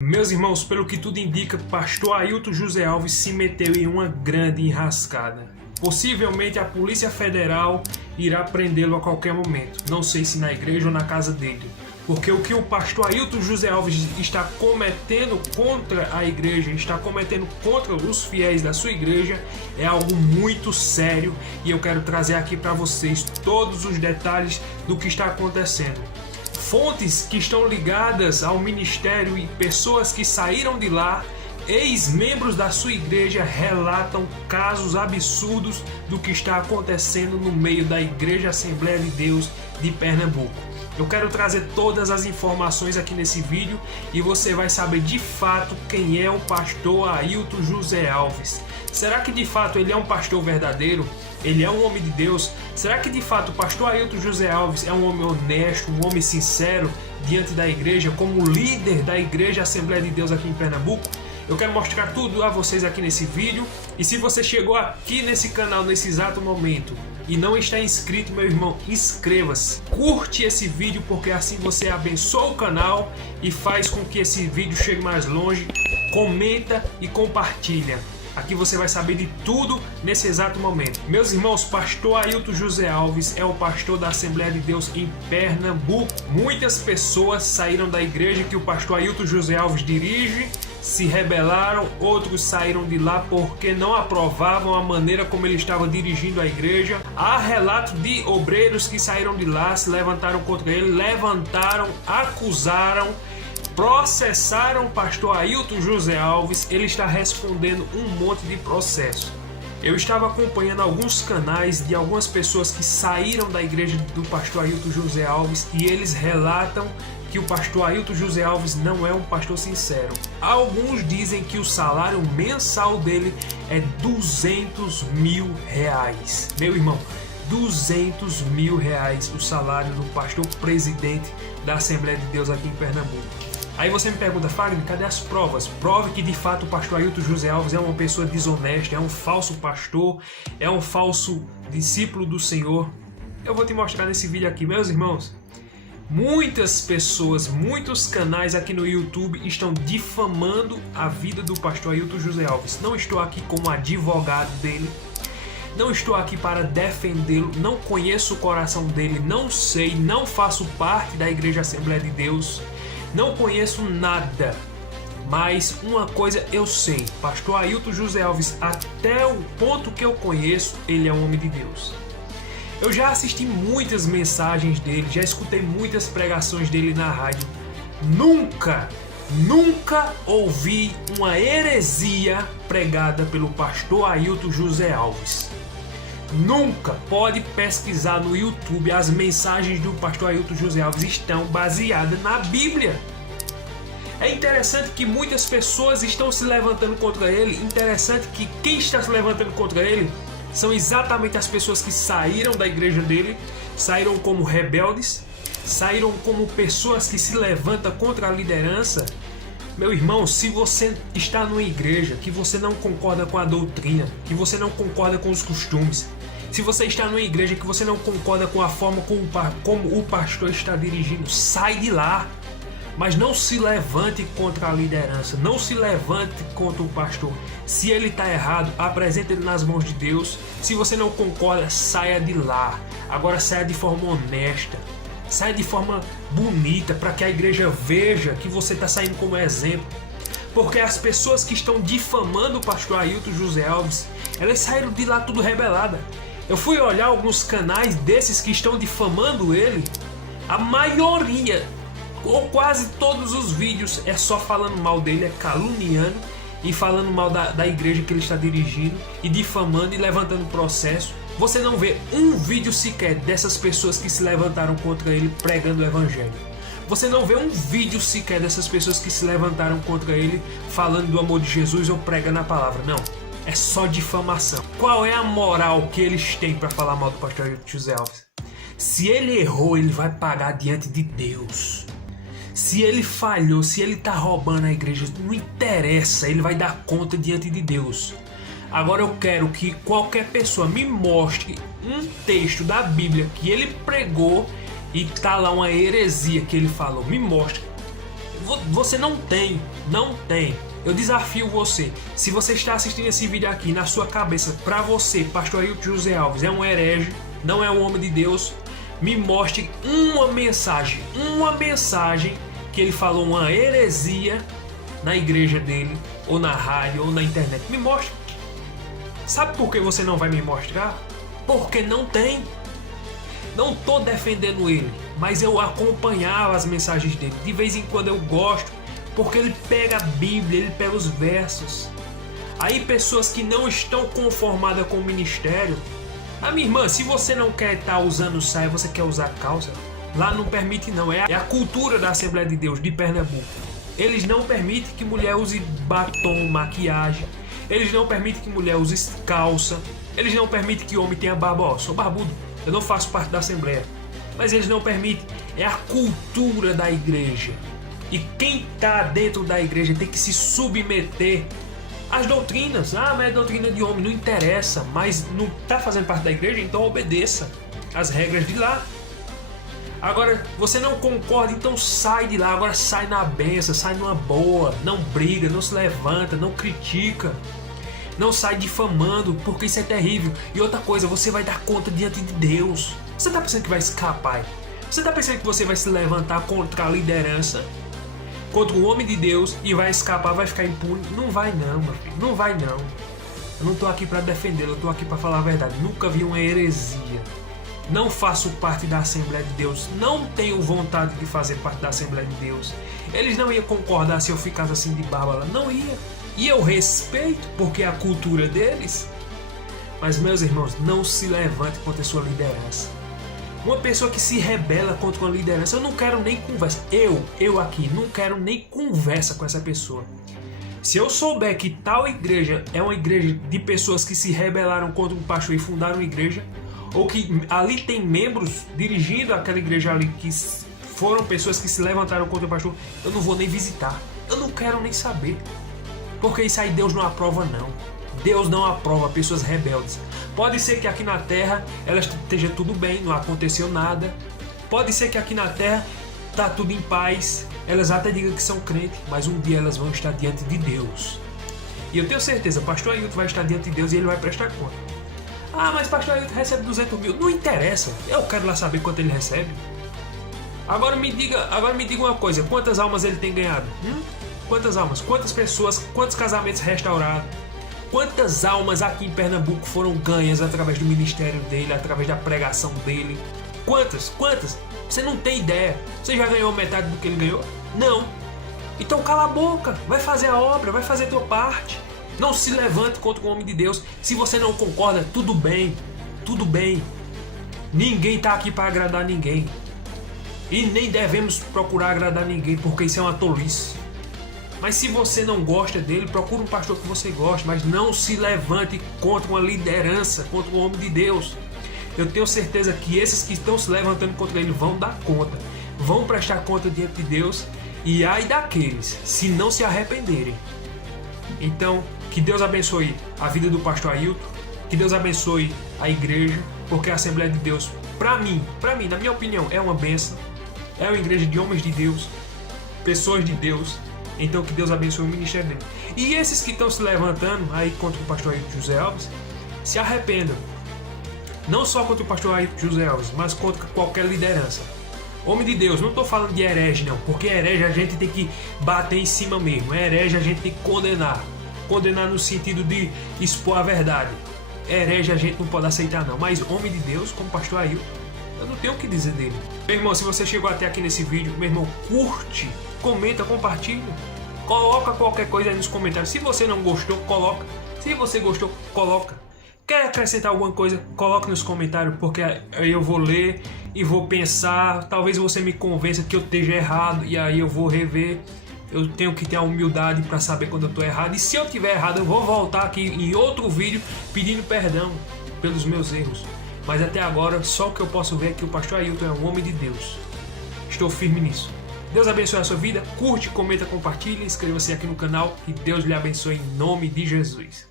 Meus irmãos, pelo que tudo indica, pastor Ailton José Alves se meteu em uma grande enrascada. Possivelmente a Polícia Federal irá prendê-lo a qualquer momento. Não sei se na igreja ou na casa dele. Porque o que o pastor Ailton José Alves está cometendo contra a igreja, está cometendo contra os fiéis da sua igreja, é algo muito sério. E eu quero trazer aqui para vocês todos os detalhes do que está acontecendo. Fontes que estão ligadas ao ministério e pessoas que saíram de lá, ex-membros da sua igreja, relatam casos absurdos do que está acontecendo no meio da Igreja Assembleia de Deus de Pernambuco. Eu quero trazer todas as informações aqui nesse vídeo e você vai saber de fato quem é o pastor Ailton José Alves. Será que de fato ele é um pastor verdadeiro? Ele é um homem de Deus? Será que de fato o pastor Ailton José Alves é um homem honesto, um homem sincero diante da igreja, como líder da Igreja Assembleia de Deus aqui em Pernambuco? Eu quero mostrar tudo a vocês aqui nesse vídeo. E se você chegou aqui nesse canal nesse exato momento e não está inscrito, meu irmão, inscreva-se. Curte esse vídeo porque assim você abençoa o canal e faz com que esse vídeo chegue mais longe. Comenta e compartilha. Aqui você vai saber de tudo nesse exato momento. Meus irmãos, pastor Ailton José Alves é o pastor da Assembleia de Deus em Pernambuco. Muitas pessoas saíram da igreja que o pastor Ailton José Alves dirige, se rebelaram, outros saíram de lá porque não aprovavam a maneira como ele estava dirigindo a igreja. Há relatos de obreiros que saíram de lá, se levantaram contra ele, acusaram, processaram o pastor Ailton José Alves. Ele está respondendo um monte de processo. Eu estava acompanhando alguns canais de algumas pessoas que saíram da igreja do pastor Ailton José Alves e eles relatam que o pastor Ailton José Alves não é um pastor sincero. Alguns dizem que o salário mensal dele é R$200 mil. Meu irmão, R$200 mil o salário do pastor presidente da Assembleia de Deus aqui em Pernambuco. Aí você me pergunta, Fagner, cadê as provas? Prove que de fato o pastor Ailton José Alves é uma pessoa desonesta, é um falso pastor, é um falso discípulo do Senhor. Eu vou te mostrar nesse vídeo aqui, meus irmãos. Muitas pessoas, muitos canais aqui no YouTube estão difamando a vida do pastor Ailton José Alves. Não estou aqui como advogado dele, não estou aqui para defendê-lo, não conheço o coração dele, não sei, não faço parte da Igreja Assembleia de Deus. Não conheço nada, mas uma coisa eu sei, pastor Ailton José Alves, até o ponto que eu conheço, ele é um homem de Deus. Eu já assisti muitas mensagens dele, já escutei muitas pregações dele na rádio. Nunca ouvi uma heresia pregada pelo pastor Ailton José Alves. Nunca. Pode pesquisar no YouTube, as mensagens do pastor Ailton José Alves estão baseadas na Bíblia. É interessante que muitas pessoas estão se levantando contra ele. Interessante que quem está se levantando contra ele são exatamente as pessoas que saíram da igreja dele, saíram como rebeldes, saíram como pessoas que se levantam contra a liderança. Meu irmão, se você está numa igreja que você não concorda com a doutrina, que você não concorda com os costumes, se você está numa igreja que você não concorda com a forma como o pastor está dirigindo, sai de lá. Mas não se levante contra a liderança, não se levante contra o pastor. Se ele está errado, apresente ele nas mãos de Deus. Se você não concorda, saia de lá. Agora saia de forma honesta, saia de forma bonita, para que a igreja veja que você está saindo como exemplo. Porque as pessoas que estão difamando o pastor Ailton José Alves, elas saíram de lá tudo rebelada. Eu fui olhar alguns canais desses que estão difamando ele, a maioria, ou quase todos os vídeos é só falando mal dele, é caluniando e falando mal da igreja que ele está dirigindo e difamando e levantando processo. Você não vê um vídeo sequer dessas pessoas que se levantaram contra ele pregando o evangelho. Você não vê um vídeo sequer dessas pessoas que se levantaram contra ele falando do amor de Jesus ou pregando a palavra. Não, é só difamação. Qual é a moral que eles têm para falar mal do pastor Ailton José Alves? Se ele errou, ele vai pagar diante de Deus. Se ele falhou, se ele está roubando a igreja, não interessa, ele vai dar conta diante de Deus. Agora eu quero que qualquer pessoa me mostre um texto da Bíblia que ele pregou e está lá uma heresia que ele falou. Me mostre. Você não tem Não tem. Eu desafio você, se você está assistindo esse vídeo aqui, na sua cabeça, para você, pastor Ailton José Alves é um herege, não é um homem de Deus, me mostre uma mensagem que ele falou uma heresia na igreja dele, ou na rádio, ou na internet. Me mostre. Sabe por que você não vai me mostrar? Porque não tem. Não estou defendendo ele, mas eu acompanhava as mensagens dele. De vez em quando eu gosto, porque ele pega a Bíblia, ele pega os versos. Aí pessoas que não estão conformadas com o ministério. Ah, minha irmã, se você não quer estar usando saia, você quer usar calça, lá não permite não. É a cultura da Assembleia de Deus de Pernambuco. Eles não permitem que mulher use batom, maquiagem. Eles não permitem que mulher use calça. Eles não permitem que homem tenha barba. Ó, sou barbudo, eu não faço parte da Assembleia. Mas eles não permitem. É a cultura da igreja. E quem está dentro da igreja tem que se submeter às doutrinas. Ah, mas é doutrina de homem, não interessa. Mas não está fazendo parte da igreja, então obedeça às regras de lá. Agora, você não concorda, então sai de lá. Agora sai na benção, sai numa boa. Não briga, não se levanta, não critica. Não sai difamando, porque isso é terrível. E outra coisa, você vai dar conta diante de Deus. Você está pensando que vai escapar? Você está pensando que você vai se levantar contra a liderança, contra o homem de Deus e vai escapar, vai ficar impune? Não vai não, meu filho. Não vai não. Eu não estou aqui para defendê-lo, eu estou aqui para falar a verdade. Nunca vi uma heresia. Não faço parte da Assembleia de Deus. Não tenho vontade de fazer parte da Assembleia de Deus. Eles não iam concordar se eu ficasse assim de barba lá. Não ia. E eu respeito, porque é a cultura deles. Mas, meus irmãos, não se levante contra a sua liderança. Uma pessoa que se rebela contra uma liderança, eu não quero nem conversa. Eu aqui, não quero nem conversa com essa pessoa. Se eu souber que tal igreja é uma igreja de pessoas que se rebelaram contra um pastor e fundaram uma igreja, ou que ali tem membros dirigindo aquela igreja ali que foram pessoas que se levantaram contra o pastor, eu não vou nem visitar. Eu não quero nem saber. Porque isso aí Deus não aprova não. Deus não aprova pessoas rebeldes. Pode ser que aqui na terra elas esteja tudo bem, não aconteceu nada. Pode ser que aqui na terra está tudo em paz. Elas até digam que são crentes, mas um dia elas vão estar diante de Deus. E eu tenho certeza, pastor Ailton vai estar diante de Deus e ele vai prestar conta. Ah, mas pastor Ailton recebe 200 mil. Não interessa, eu quero lá saber quanto ele recebe. Agora me diga uma coisa, quantas almas ele tem ganhado? Quantas almas? Quantas pessoas? Quantos casamentos restaurados? Quantas almas aqui em Pernambuco foram ganhas através do ministério dele, através da pregação dele? Quantas? Quantas? Você não tem ideia. Você já ganhou metade do que ele ganhou? Não. Então cala a boca, vai fazer a obra, vai fazer a tua parte. Não se levante contra o homem de Deus. Se você não concorda, tudo bem. Tudo bem. Ninguém está aqui para agradar ninguém. E nem devemos procurar agradar ninguém, porque isso é uma tolice. Mas se você não gosta dele, procure um pastor que você gosta, mas não se levante contra uma liderança, contra o homem de Deus. Eu tenho certeza que esses que estão se levantando contra ele vão dar conta, vão prestar conta diante de Deus, e ai daqueles, se não se arrependerem. Então, que Deus abençoe a vida do pastor Ailton, que Deus abençoe a igreja, porque a Assembleia de Deus, para mim, na minha opinião, é uma bênção, é uma igreja de homens de Deus, pessoas de Deus. Então que Deus abençoe o ministério dele. E esses que estão se levantando aí contra o pastor Ailton José Alves, se arrependam. Não só contra o pastor Ailton José Alves, mas contra qualquer liderança. Homem de Deus, não estou falando de herege não, porque herege a gente tem que bater em cima mesmo. Herege a gente tem que condenar. Condenar no sentido de expor a verdade. Herege a gente não pode aceitar não. Mas homem de Deus, como o pastor Ailton, eu não tenho o que dizer dele. Meu irmão, se você chegou até aqui nesse vídeo, meu irmão, curte, comenta, compartilha. Coloca qualquer coisa aí nos comentários. Se você não gostou, coloca. Se você gostou, coloca. Quer acrescentar alguma coisa, coloca nos comentários, porque aí eu vou ler e vou pensar. Talvez você me convença que eu esteja errado e aí eu vou rever. Eu tenho que ter a humildade para saber quando eu estou errado. E se eu estiver errado, eu vou voltar aqui em outro vídeo pedindo perdão pelos meus erros. Mas até agora, só o que eu posso ver é que o pastor Ailton é um homem de Deus. Estou firme nisso. Deus abençoe a sua vida. Curte, comenta, compartilha. Inscreva-se aqui no canal. Que Deus lhe abençoe em nome de Jesus.